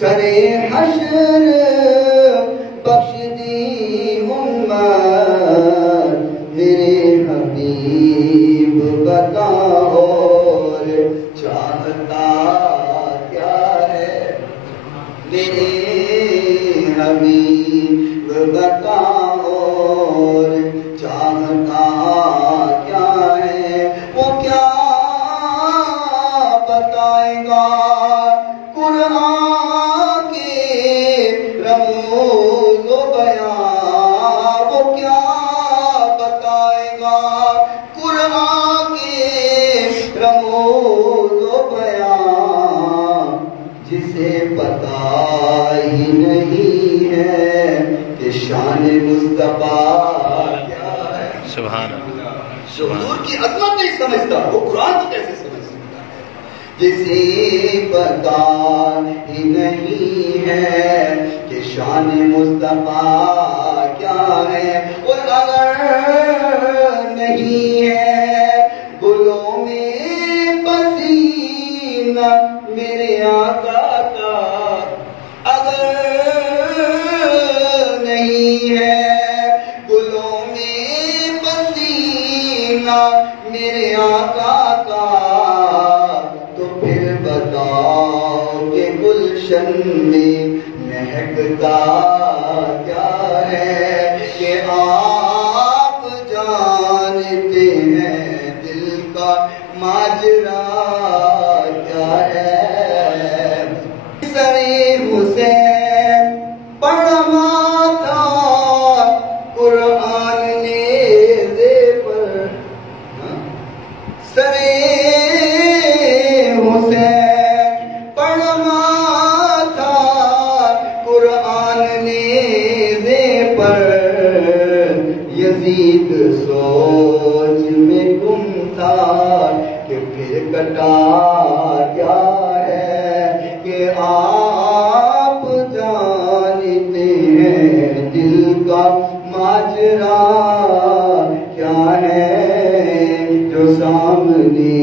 سرے حشر بخش دی امت میرے حبیب بتاؤ اور چاہتا کیا ہے میرے حبیب بتاؤ اور چاہتا کیا ہے وہ کیا بتائے گا قرآن کے رموز و بیان وہ کیا بتائے گا قرآن کے رموز و بیان جسے پتہ ہی نہیں ہے کہ شان مصطفیٰ کیا ہے سبحان اللہ حضور کی عظمت نہیں سمجھتا وہ قرآن کو کیسے سمجھ سکتا ہے جسے پتہ ہی نہیں ہے کہ شان مصطفیٰ کیا ہے اور اگر نہیں ہے گلوں میں پسینہ میرے آقا کا اگر نہیں ہے گلوں میں پسینہ میرے آقا کا تو پھر بتاؤ کہ گلشن میں مہکتا کیا ہے کہ آپ جانتے ہیں دل کا ماجرا کیا ہے سرے حسین پڑھا تھا قرآن نیزے پر سرے حسین پڑھا تھا قرآن نیزے پر یزید سوچ میں گم تھا کہ پھر کٹا کیا ہے کہ آپ جانتے ہیں دل کا ماجرا کیا ہے جو سامنے